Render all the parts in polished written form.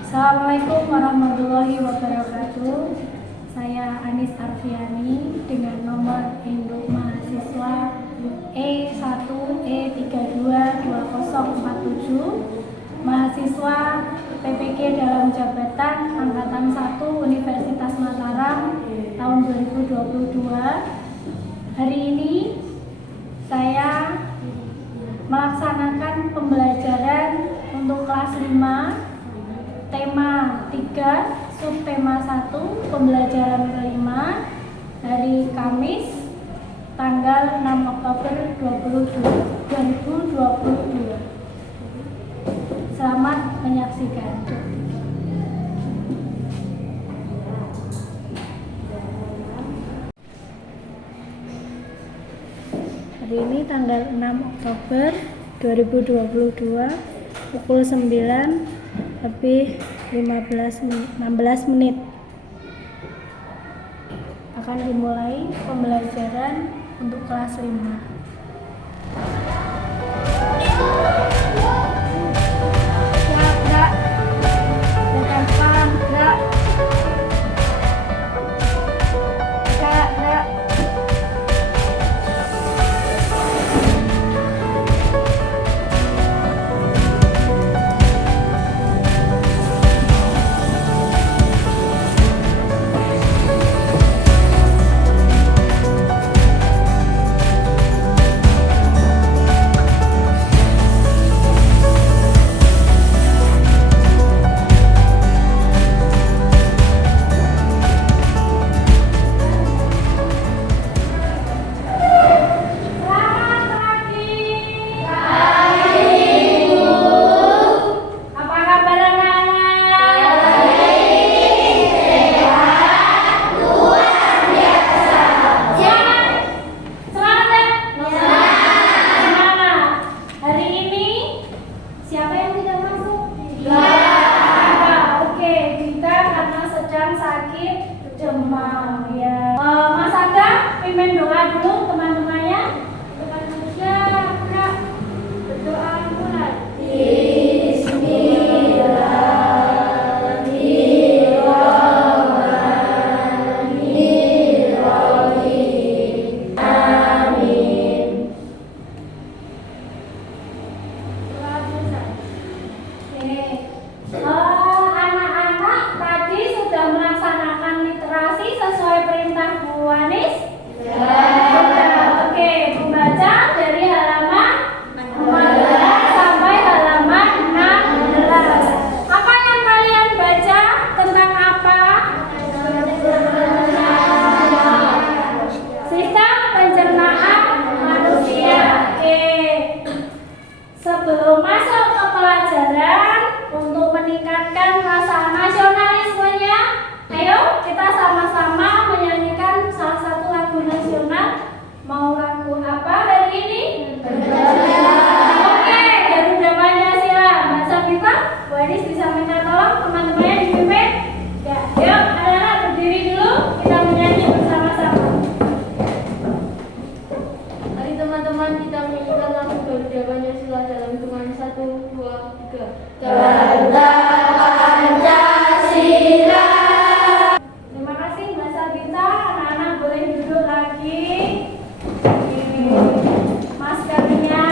Assalamualaikum warahmatullahi wabarakatuh. Saya Anis Arfiani dengan nomor induk mahasiswa E1E322047, mahasiswa PPG dalam jabatan Angkatan 1 Universitas Mataram tahun 2022. Hari ini saya melaksanakan pembelajaran untuk kelas 5 tema 3, subtema 1, pembelajaran kelima, hari Kamis, tanggal 6 Oktober 2022. Selamat menyaksikan. Hari ini tanggal 6 Oktober 2022, pukul 9:16 menit akan dimulai pembelajaran untuk kelas 5. Demam ya. Mas Aga, pimpin doa dulu teman-temannya. Ya, Kak. Berdoa mulai. Bismillahirrahmanirrahim. Amin. Oke. Anak-anak tadi sudah melaksanakan literasi sesuai perintah Bu Anis? Ya. Oke, membaca dari halaman 14 sampai halaman 16. Apa yang kalian baca? Tentang apa? Sistem pencernaan manusia. Oke. Sebelum masuk ke pelajaran, untuk meningkatkan rasa nasionalismenya, ayo kita sama-sama menyanyikan salah satu lagu nasional. Mau lagu apa hari ini? Oke, Garuda Pancasila. Mbak Sabita, Bu Anis bisa minta tolong teman-temannya dipimpin. Ya, yuk anak-anak berdiri dulu, kita menyanyi bersama-sama. Mari teman-teman kita menyanyikan lagu Garuda Pancasila dalam hitungan 1, 2, 3. Garuda Pancasila. Terima kasih Mbak Sabita. Anak-anak boleh duduk lagi. Maskernya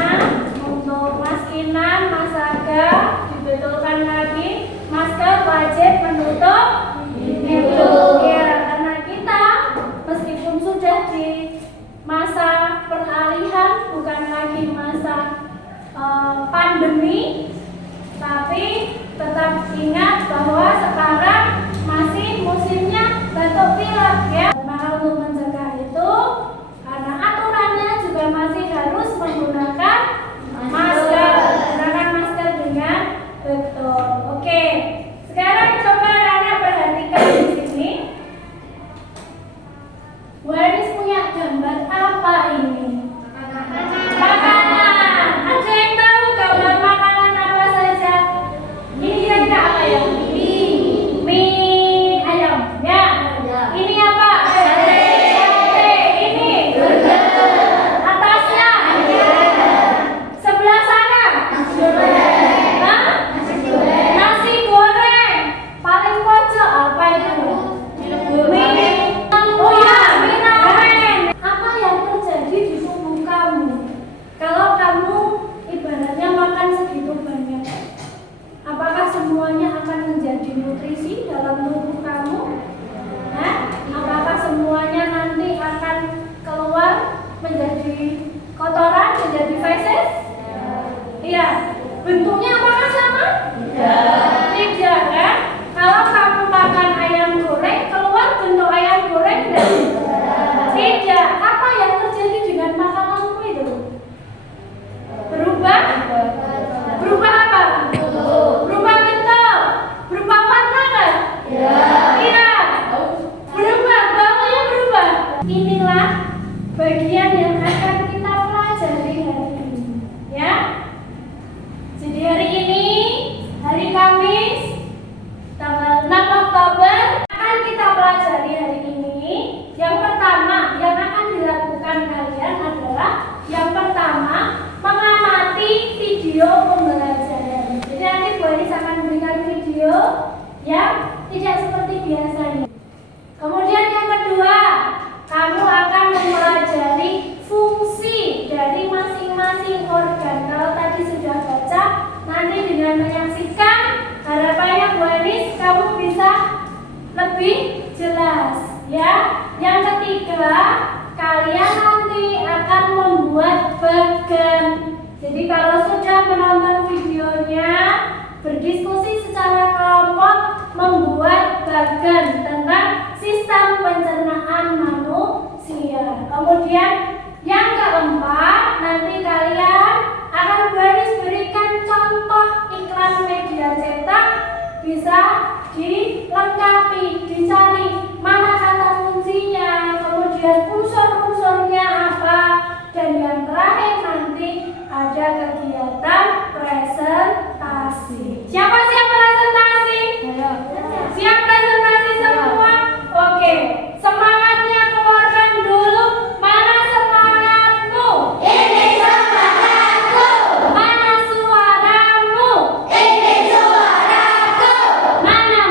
untuk Mas Kinan, Mas Aga dibetulkan lagi. Masker wajib menutup hidung. Ya, karena kita meskipun sudah di masa peralihan, bukan lagi masa pandemi, tapi tetap ingat bahwa sekarang masih musimnya batuk pilek ya. Maka untuk mencegah itu, karena aturannya juga masih harus menggunakan masker. Gunakan masker dengan betul. Oke, sekarang coba anak perhatikan di sini. Bu Anis punya gambar apa ini? Makanan. Ada yang tahu gambar makanan apa saja? Ini kira-kira apa ya? Mie ayam. Ya. Ini apa? Iya. Bentuknya apakah sama? Tidak kan? Kalau kamu makan ayam goreng, keluar bentuk ayam goreng tidak? Tidak. Apa yang terjadi dengan makananmu itu? Berubah? Berubah apa? Berubah bentuk? Berubah warna kan? Iya. Berubah, baunya berubah. Inilah bagian yang akan kita pelajari hari ini, ya. Jadi hari ini, hari Kamis, tanggal 6 Oktober, akan kita pelajari hari ini. Yang pertama yang akan dilakukan kalian adalah yang pertama mengamati video pembelajaran. Jadi nanti Bu Anis akan memberikan video yang tidak seperti biasanya. Kemudian yang kedua, kamu akan mempelajari fungsi dari masing-masing organ. Kalau tadi sudah baca, nanti dengan menyaksikan, harapannya Bu Anis kamu bisa lebih jelas, ya. Yang ketiga, kalian nanti akan membuat bagan. Jadi kalau sudah menonton videonya, berdiskusi secara kelompok, membuat bagan tentang sistem pencernaan manusia. Kemudian yang keempat, nanti kalian akan berikan contoh iklan media cetak, bisa dilengkapi, dicari mana kata kuncinya, kemudian unsur-unsurnya apa, dan yang terakhir nanti ada kegiatan presentasi. Siapa siap presentasi? Siap presentasi semua? Oke, semangatnya keluarkan dulu. Mana semangatmu? Ini semangatku. Mana suaramu? Ini suaraku. Mana?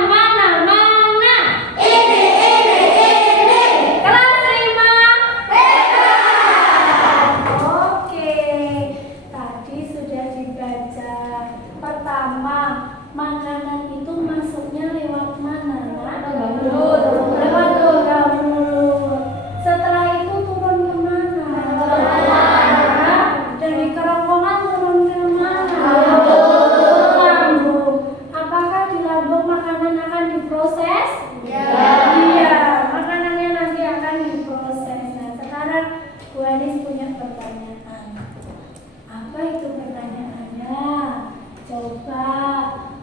Ini. Kelas 5. Bebas. Oke, tadi sudah dibaca. Pertama, makanan itu masuknya lewat mana? Lewat logam mulut. Setelah itu turun ke mana? Dari kerongkongan turun ke mana? Lambung. Apakah di lambung makanan akan diproses? Iya, makanannya nanti akan diproses. Nah, sekarang Bu Anis punya pertanyaan. Apa itu pertanyaannya? Coba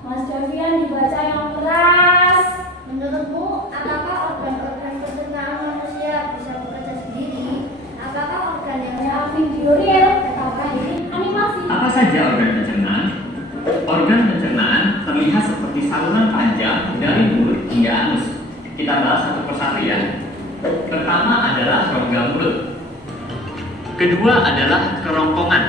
Mas Davian dibaca yang keras. Menurutmu, apakah organ-organ pencernaan manusia bisa bekerja sendiri? Apakah organ yang Ya, video real. Apa ini? Animasi. Apa saja organ pencernaan? Organ pencernaan terlihat seperti saluran panjang dari mulut hingga anus. Kita bahas satu persatu ya. Pertama adalah rongga mulut. Kedua adalah kerongkongan.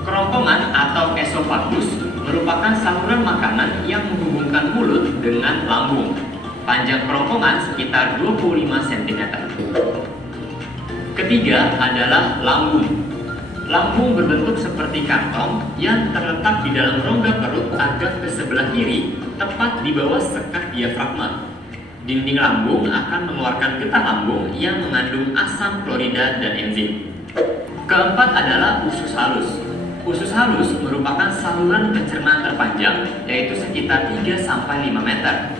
Kerongkongan atau esofagus merupakan saluran makanan yang menghubungkan mulut dengan lambung. Panjang kerongkongan sekitar 25 cm. Ketiga adalah lambung. Lambung berbentuk seperti kantong yang terletak di dalam rongga perut agak ke sebelah kiri, tepat di bawah sekat diafragma. Dinding lambung akan mengeluarkan getah lambung yang mengandung asam klorida dan enzim. Keempat adalah usus halus. Usus halus merupakan saluran pencernaan terpanjang, yaitu sekitar 3-5 meter.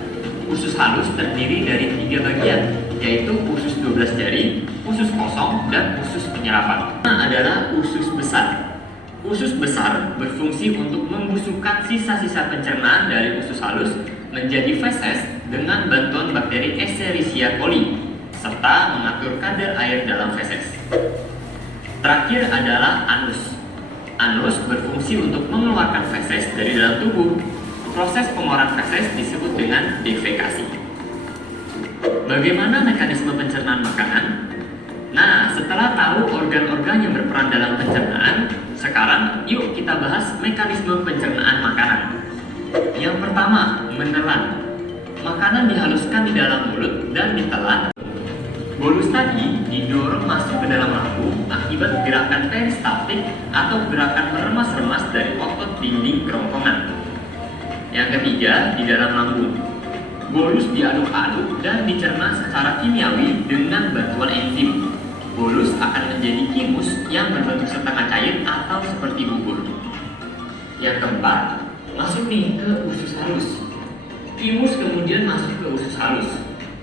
Usus halus terdiri dari 3 bagian, yaitu usus 12 jari, usus kosong, dan usus penyerapan. Adalah usus besar. Usus besar berfungsi untuk membusukkan sisa-sisa pencernaan dari usus halus menjadi feses dengan bantuan bakteri Escherichia coli, serta mengatur kadar air dalam feses. Terakhir adalah anus. Anus berfungsi untuk mengeluarkan feses dari dalam tubuh. Proses pengeluaran feses disebut dengan defekasi. Bagaimana mekanisme pencernaan makanan? Nah, setelah tahu organ-organ yang berperan dalam pencernaan, sekarang yuk kita bahas mekanisme pencernaan makanan. Yang pertama, menelan. Makanan dihaluskan di dalam mulut dan ditelan. Bolus tadi didorong masuk ke dalam lambung akibat gerakan peristaltik atau gerakan meremas-remas dari otot dinding kerongkongan. Yang ketiga, di dalam lambung. Bolus diaduk-aduk dan dicerna secara kimiawi dengan bantuan enzim. Bolus akan menjadi kimus yang berbentuk setengah cair atau seperti bubur. Yang keempat, masuk nih ke usus halus. Timus kemudian masuk ke usus halus.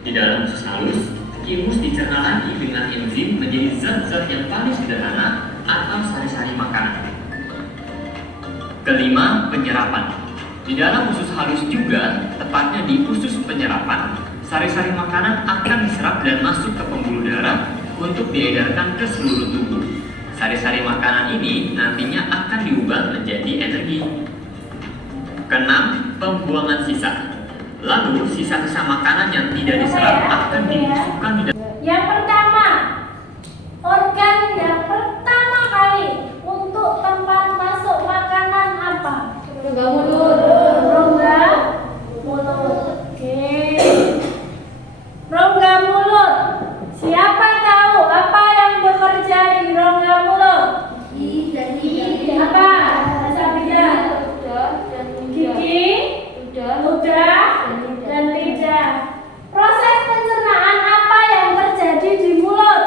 Di dalam usus halus, timus dicerna lagi dengan enzim menjadi zat-zat yang paling sederhana atau sari-sari makanan. Kelima, penyerapan. Di dalam usus halus juga, tepatnya di usus penyerapan, sari-sari makanan akan diserap dan masuk ke pembuluh darah untuk diedarkan ke seluruh tubuh. Sari-sari makanan ini nantinya akan diubah menjadi energi. Keenam, pembuangan sisa. Lalu sisa-sisa makanan yang tidak diserap akan dibusukkan di dalam. Yang pertama, organ yang pertama kali untuk tempat masuk makanan apa? Rongga mulut. Rongga mulut. Oke. Rongga mulut. Siapa tahu apa yang bekerja di rongga mulut? Apa? Sabida. Gigi, ludah, dan lidah. Proses pencernaan apa yang terjadi di mulut?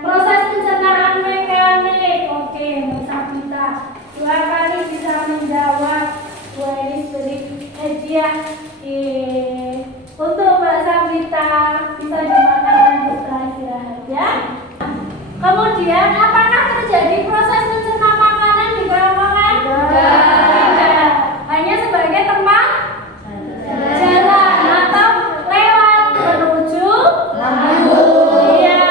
Proses pencernaan mekanik. Oke, Mbak Sabita. 2 kali bisa menjawab. Ini beri hadiah. Untuk Mbak Sabita bisa dimakan setelah istirahat ya. Kemudian, apakah terjadi proses mencerna makanan di kerongkongan? Tidak. Hanya sebagai tempat jalan atau lewat menuju lambung. Iya.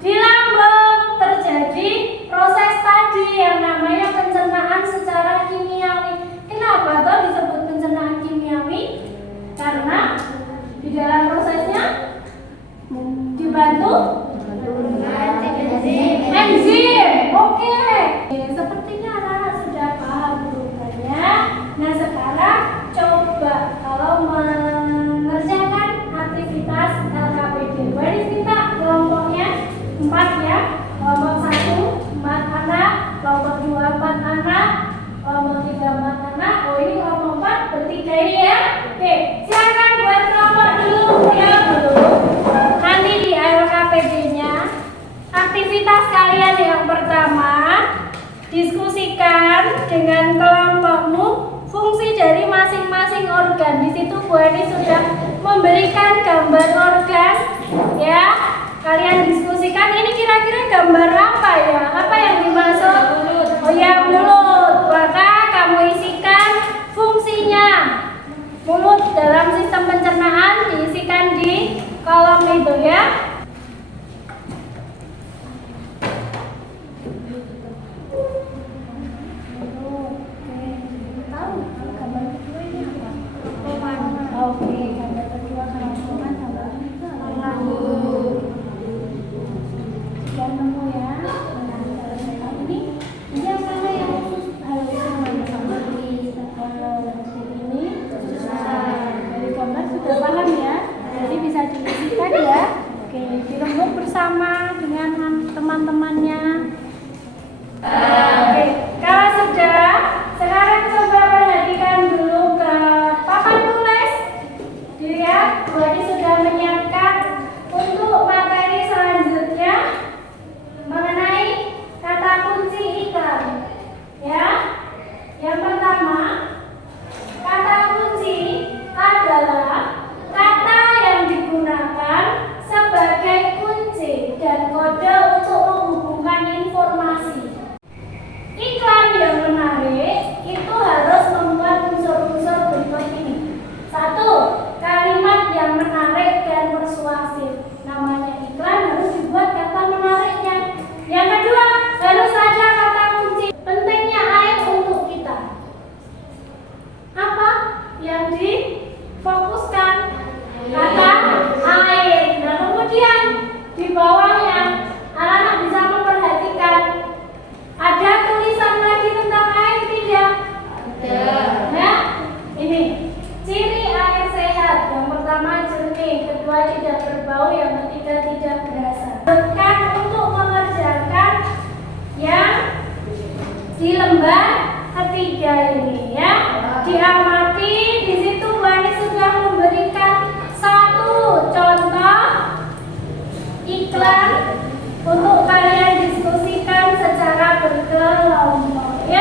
Di lambung terjadi proses tadi yang namanya pencernaan secara kimiawi. Kenapa toh disebut pencernaan kimiawi? Karena di dalam prosesnya dibantu enzim. Oke. Sepertinya anak-anak sudah paham rupanya. Nah, sekarang coba kalau mengerjakan aktivitas LKPD. Boleh minta kelompoknya 4 ya. Kelompok 1 4 anak, kelompok 2 4 anak, kelompok 3 4 anak. Oh, ini kelompok 4 bertiga ini ya. Oke, silakan buat kelompok dulu ya dulu. Nanti di LKPD-nya aktivitas kalian yang pertama, diskusikan dengan kelompokmu fungsi dari masing-masing organ. Di situ Bu Eni sudah memberikan gambar organ ya. Kalian diskusikan ini kira-kira gambar apa ya? Apa yang dimaksud? Oh ya, mulut. Maka kamu isikan fungsinya. Mulut dalam sistem pencernaan diisikan di kolom itu ya. Oke, gambar kedua kerongkongan sama lambung. Sudah nemu ya. Nah, kalau ini yang mana yang khusus harus ini. Dari gambar sudah paham ya. Jadi bisa diisikan ya. Oke, dirembuk bersama dengan teman-temannya. Oke, kalau sudah, sekarang coba perhatikan dulu ke papan tulis. Dilihat, Bu Adi sudah menyiapkan untuk materi selanjutnya mengenai kata kunci iklan. Ya, yang pertama, kata kunci adalah kata yang digunakan sebagai kunci dan kode untuk menghubungkan informasi. Iklan yang menarik itu harus membuat unsur-unsur berikut ini. 1. Kalimat yang menarik dan persuasif. Namanya iklan harus dibuat kata menariknya. Yang kedua, harus ada kata kunci. Pentingnya air untuk kita. Apa yang difokuskan? Kata air. Nah, kemudian di bawahnya anak-anak bisa memperhatikan ada tulisan lagi tentang air tidak? Ada. Nah, ini ciri air sehat. Yang pertama jernih, kedua tidak berbau, yang ketiga tidak berasa. Bukan untuk mengerjakan yang di lembar ketiga ini ya. Diamati, di situ Wani sudah memberikan 1 contoh iklan untuk kalian diskusikan secara berkelompok ya.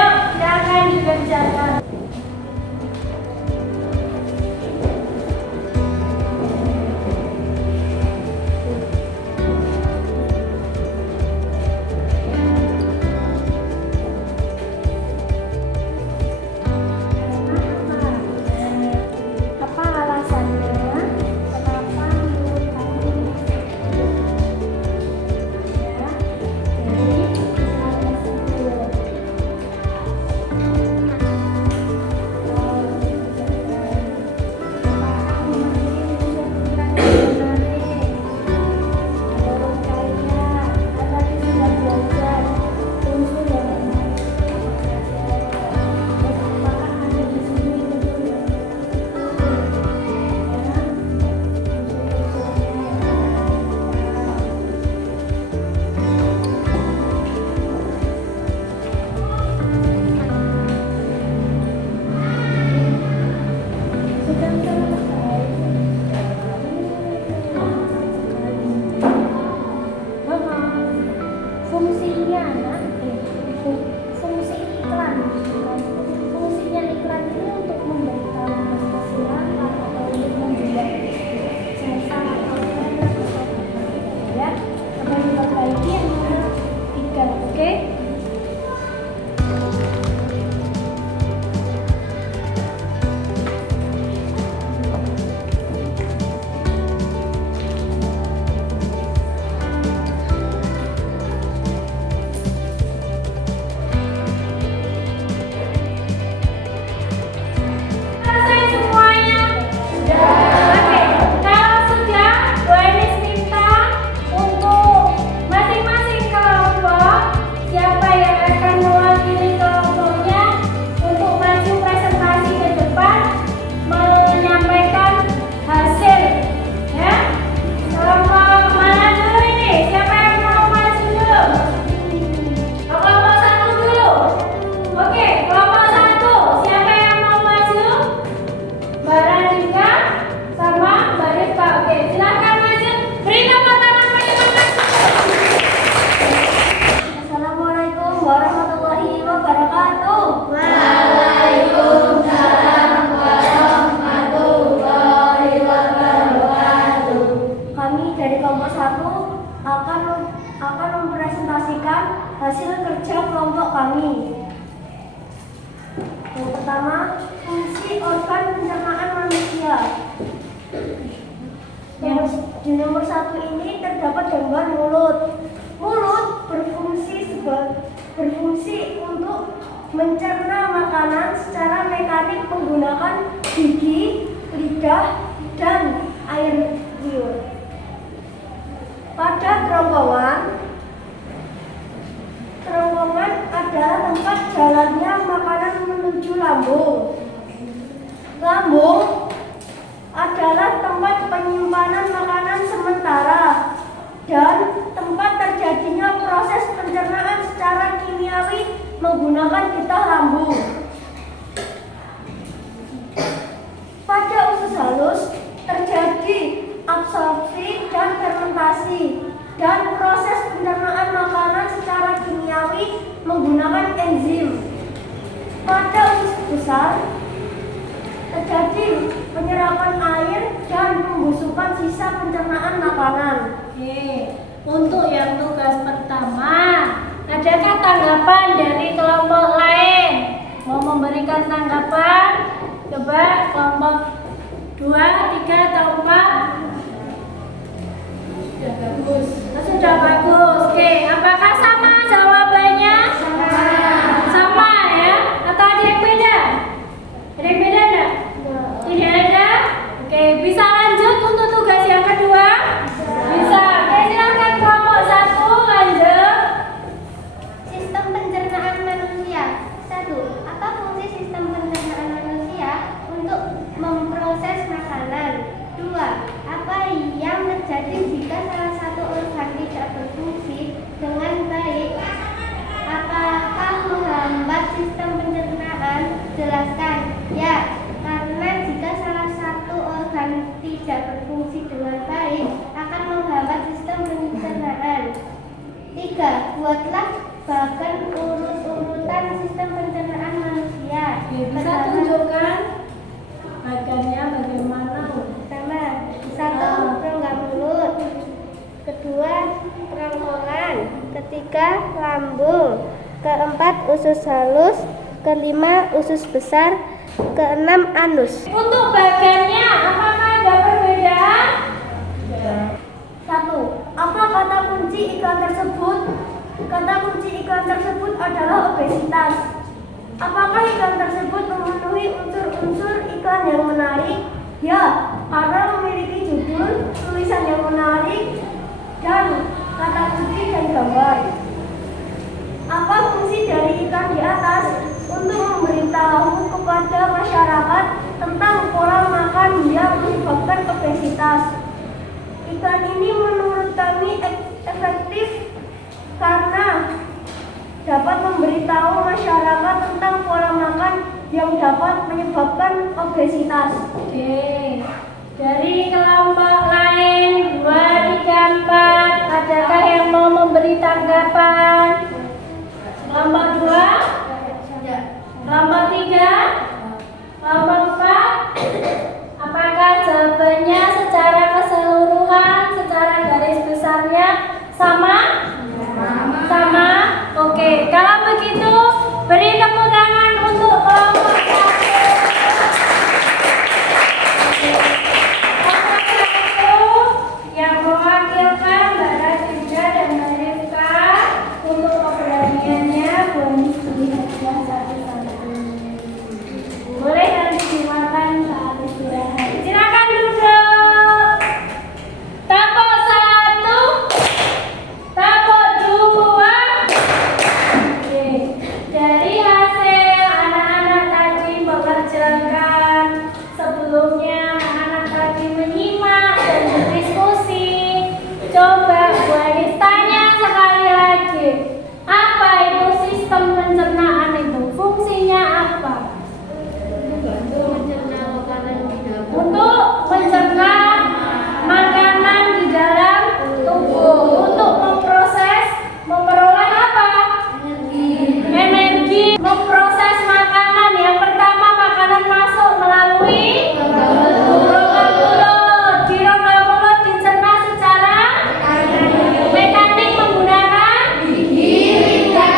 Selesai semuanya? Oke, kalau sudah, Bu Enis minta untuk masing-masing kelompok, siapa yang akan mewakili kelompoknya untuk maju presentasi ke depan menyampaikan hasil, ya. Kelompok mana dulu ini? Siapa yang mau maju dulu? Kelompok satu dulu. Oke, kelompok satu, siapa yang mau maju? Mbak Radika sama Mbak Rifka. Oke, silakan maju. Beri tepuk tangan bagi Assalamualaikum warahmatullahi wabarakatuh. Waalaikumsalam warahmatullahi wabarakatuh. Kami dari kelompok 1 akan mempresentasikan hasil kerja kelompok kami. Yang pertama, fungsi organ pencernaan manusia. Di nomor 1 ini terdapat gambar mulut. Mulut berfungsi untuk mencerna makanan secara mekanik menggunakan gigi, lidah, dan air liur. Pada kerongkongan adalah tempat jalannya makanan menuju lambung. Lambung adalah tempat penyimpanan makanan sementara dan tempat terjadinya proses pencernaan secara kimiawi menggunakan getah lambung. Pada usus halus terjadi absorpsi dan fermentasi dan proses pencernaan makanan secara kimiawi menggunakan enzim. Pada usus besar terjadi penyerapan air dan pembusukan sisa pencernaan makanan. Oke, untuk yang tugas pertama, adakah tanggapan dari kelompok lain? Mau memberikan tanggapan? Coba kelompok 2, 3, atau 4? Sudah bagus. Sudah bagus. Oke, apakah sama jawabannya? Sama ya? Atau ada yang beda? Ada yang beda enggak? Tidak ada? Oke, bisa lanjut untuk tugas yang kedua? Bisa. Oke, silakan kelompok 1 lanjut. Sistem pencernaan manusia. 1. Apa fungsi sistem pencernaan manusia untuk memproses makanan? 2. Apa yang terjadi jika salah satu organ tidak berfungsi dengan baik? Apakah menghambat sistem pencernaan? Jelaskan. Ya, karena jika salah satu organ tidak berfungsi dengan baik akan menghambat sistem pencernaan. 3. Buatlah bagan urut-urutan sistem pencernaan manusia. Oke, bisa tunjukkan bagannya bagaimana? Pertama, 1. Rongga mulut. 2. Kerongkongan. 3. Lambung. 4. Usus halus. 5. Usus besar. 6. Anus. Untuk bagannya, apakah ada perbedaan? 1. Apa kata kunci iklan tersebut? Kata kunci iklan tersebut adalah obesitas. Apakah iklan tersebut memenuhi unsur-unsur iklan yang menarik? Ya, karena memiliki judul, tulisan yang menarik, dan kata kunci dan gambar. Apa fungsi dari iklan di atas? Untuk memberitahu kepada masyarakat tentang pola makan yang menyebabkan obesitas. Iklan ini menurut kami efektif karena dapat memberitahu masyarakat tentang pola makan yang dapat menyebabkan obesitas. Oke, dari kelompok lain 2, 3, 4, adakah yang mau memberi tanggapan? Kelompok 2, kelompok 3, kelompok 4, apakah jawabannya secara keseluruhan, secara garis besarnya sama? Sama? Oke, ya satu-satu. Boleh nanti dimakan saat istirahat. Silakan duduk. Tapok 1, tapok 2. Oke. Dari hasil anak-anak tadi mengerjakan sebelumnya, anak-anak tadi menyimak dan berdiskusi. Coba Bu Adis tanya sekali lagi. Apa itu sistem pencernaan itu? Fungsinya apa? Untuk mencerna makanan di dalam tubuh, untuk memproses, memperoleh apa? Energi. Memproses makanan. Yang pertama, makanan masuk melalui rongga mulut. Di rongga mulut dicerna secara mekanik menggunakan lidah,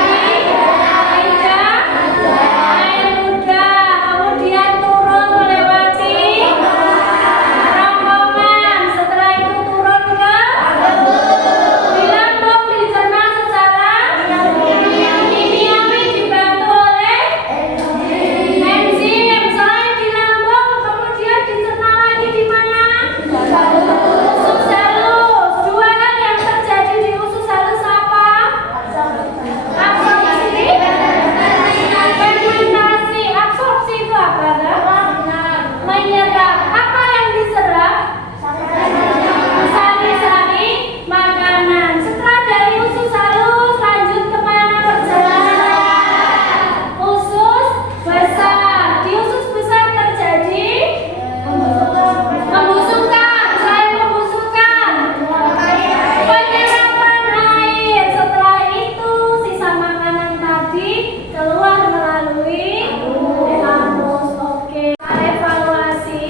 air ludah, kemudian turun melewati ronggongan. Setelah itu turun ke di lambung, dicerna secara kimiawi dibantu oleh enzim. Selain di lambung, kemudian dicerna lagi di mana? Usus halus. Dua kan yang terjadi di usus halus apa? Absorpsi, fermentasi. Absorpsi itu apa? Menyerap. Apa yang diserap? Sari-sari makanan. Setelah dari usus halus, lanjut kemana perjalanan? Usus besar. Di usus besar terjadi pembusukan. Selain pembusukan, penyerapan air. Setelah itu sisa makanan tadi keluar melalui anus. Oke. Evaluasi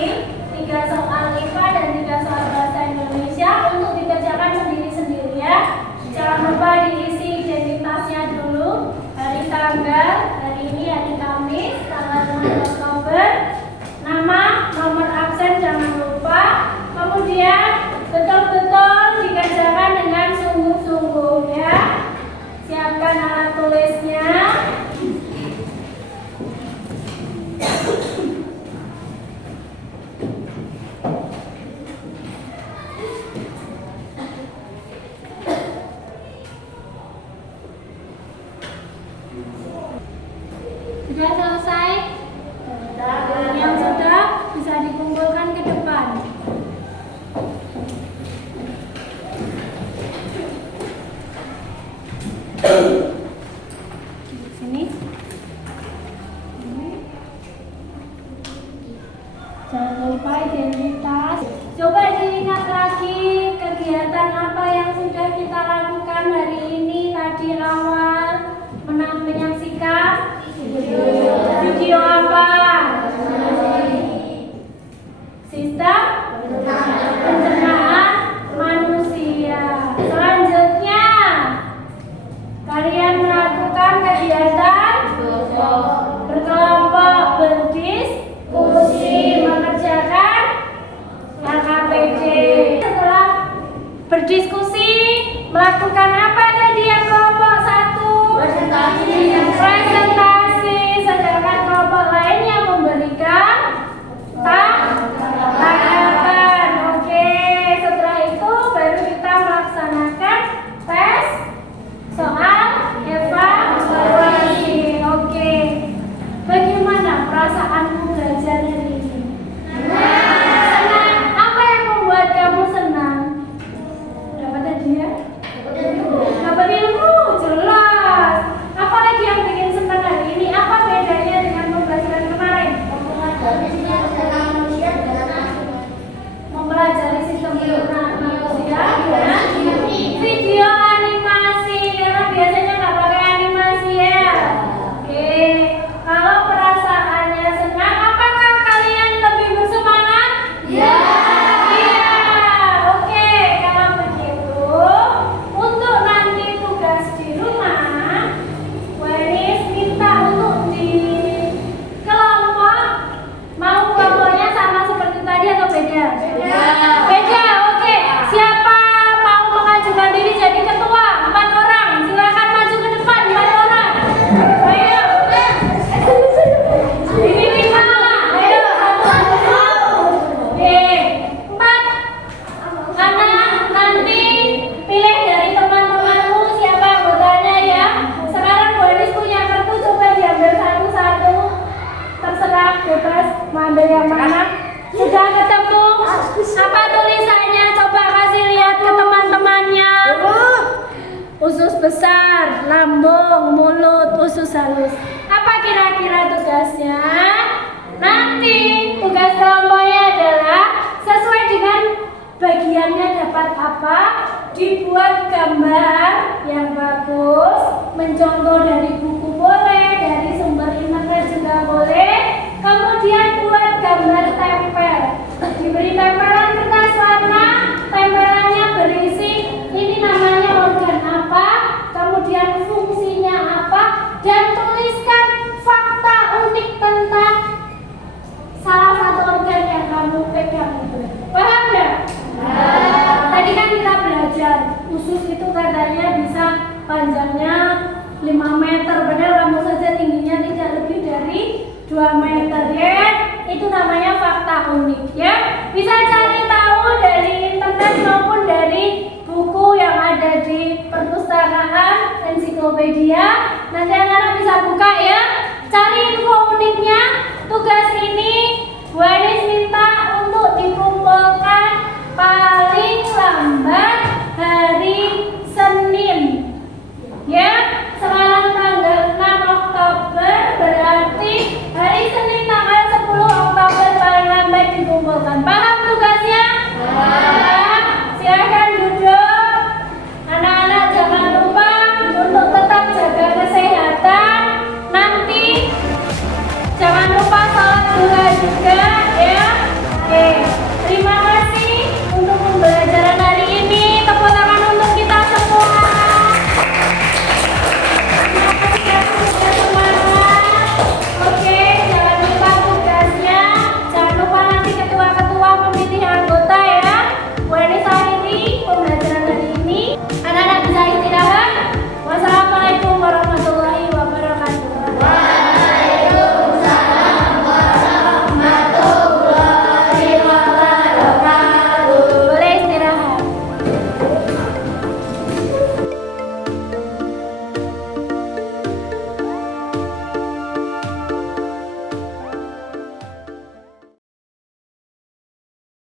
3 soal IPA dan 3 soal bahasa Indonesia untuk dikerjakan sendiri-sendiri ya. Jangan lupa diisi identitasnya dulu. Hari tanggal, hari ini hari Kamis, tanggal 6 Oktober. Nama, nomor absen jangan lupa. Kemudian betul-betul dikerjakan dengan sungguh-sungguh ya. Siapkan alat tulisnya. Sudah selesai? Yang sudah bisa dikumpulkan ke depan. Sini. Jangan lupa identitas. Coba diingat lagi kegiatan apa yang sudah kita lakukan hari ini tadi awal. Menyaksikan video apa? Sistem pencernaan manusia. Selanjutnya, kalian melakukan kegiatan berkelompok, berdiskusi, mengerjakan LKPD. Setelah berdiskusi, melakukan apa tadi yang kelompok 1? usus besar, lambung, mulut, usus halus. Apa kira-kira tugasnya? Nanti tugas kelompoknya adalah sesuai dengan bagiannya dapat apa? Dibuat gambar yang bagus, mencontoh dari buku boleh, dari sumber internet juga boleh. Kemudian buat gambar tempel. Diberi tempelan kertas warna, tempelannya berisi ini namanya organ apa, kemudian fungsinya apa, dan tuliskan fakta unik tentang salah satu organ yang kamu pegang itu. Paham nggak? Tadi kan kita belajar usus itu katanya bisa panjangnya 5 meter, padahal kamu saja tingginya tidak lebih dari 2 meter ya. Itu namanya fakta unik ya. Bisa cari tahu dari internet maupun dari buku yang ada di perpustakaan ensiklopedia. Nanti anak-anak bisa buka ya. Cari info uniknya. Tugas ini Bu Anis minta untuk dikumpulkan paling lambat hari Senin. Ya, sekarang tanggal 6 Oktober berarti hari Senin tanggal 10 Oktober paling lambat dikumpulkan. Paham tugasnya? Paham. Silakan duduk. Anak-anak jangan lupa untuk tetap jaga kesehatan. Nanti jangan lupa sholat duha juga.